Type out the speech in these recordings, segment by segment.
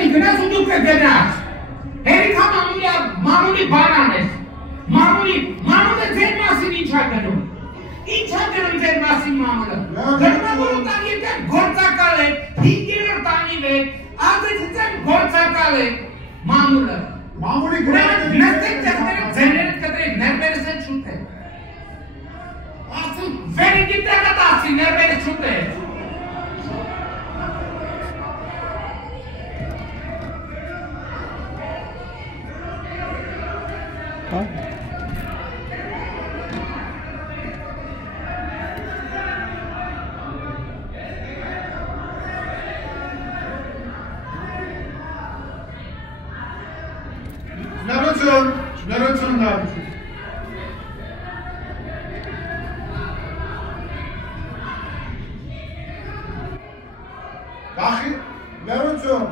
Պիտի գնաս ու դու կգնաս։ Հերիքա մամուլի բան անես։ Մամուլը ձեր մասին ինչ է գնում։ Ինչ է գնում ձեր մասին մամուլը։ Գնում տան եկեք գործակալ եք, 5-րդ տանիվ եք, ազդեցիցեն գործակալ եք մամուլը։ Մամուլի նստեք տեղները ձերներդ կտրեք, ներվերս են շուտեք։ Ասում վերիկի տեղը տասի, ներվերս շուտեք։ Շնորհություն դարձ։ Բախի, լրություն։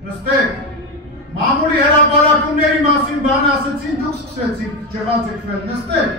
Նստեք, մամուլի հրապարակումների մասին բան ասեցին, դուք սկսեցիք ջղացիկվել, նստեք։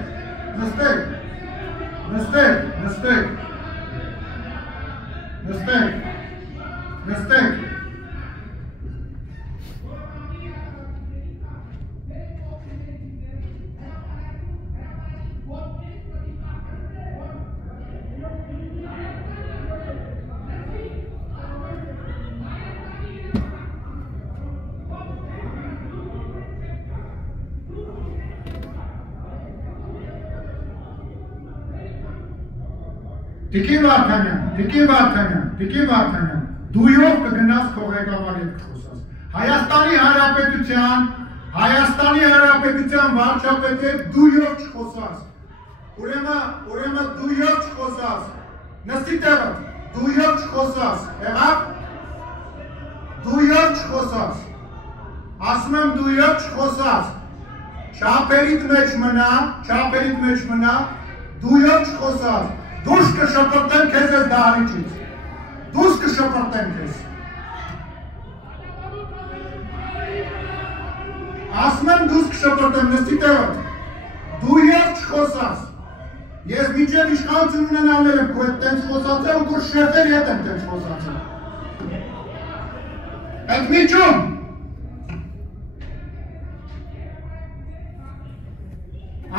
Տիկին Վարդանյան, դույով կգնաս քո ղեկավարի հետ կխոսաս։ Հայաստանի Հանրապետության վարչապետի հետ դույով չխոսաս։ Ուրեմն դույով չխոսաս։ Նստի տեղը, դույով չխոսաս։ Եղավ։ Դույով չխոսաս։ Ասում եմ դույով չխոսաս։ Չափերիդ մեջ մնա, դույով չխոսաս։ Դուրս կշպրտեմ քեզ այս դահլիճից։ Դուրս կշպրտեմ քեզ։ Ասում եմ դուրս կշպրտեմ, նստի տեղը։ Դու և չխոսաս։ Ես մինչև իշխանություն ունենալներ եմ քո հետ տենց խոսացել ու քո շեֆերի հետ եմ տենց խոսացել։ Այդ միջում։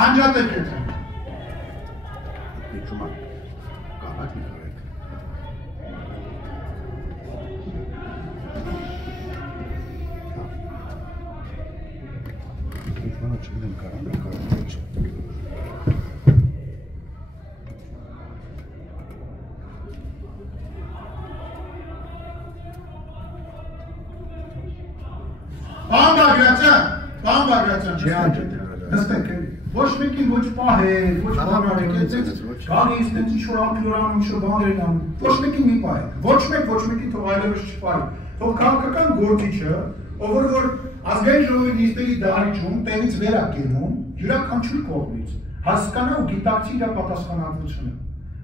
Անջատեք ետ եմ։ Միջում ան։ Կարակ նկարեք։ Ինչմանը չգնեմ կարան նկարեք։ Պան Բագրատյան, չի անջատ նստեք էլի, ոչ մեկին ոչ պահեք, ոչ բանարեք, գալիս, նենց ինչ-որ անկլորանում, ինչ-որ բաներ անում, ոչ մեկին մի պահեք, ոչ մեկին թող այլևս չպահեք, թող քաղաքական գործիչը, ով որ ազգային ժողովի նիստերի դահլիճում տեղից վեր է կենում, յուրաքանչյուր կողմից, հասկանա ու գիտակցի իր պատասխանատվությունը,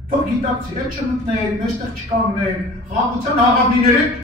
թող գիտակցի, հետ չմտնեք, մեջտեղ չկանգնեք, խաղաղության աղավնիները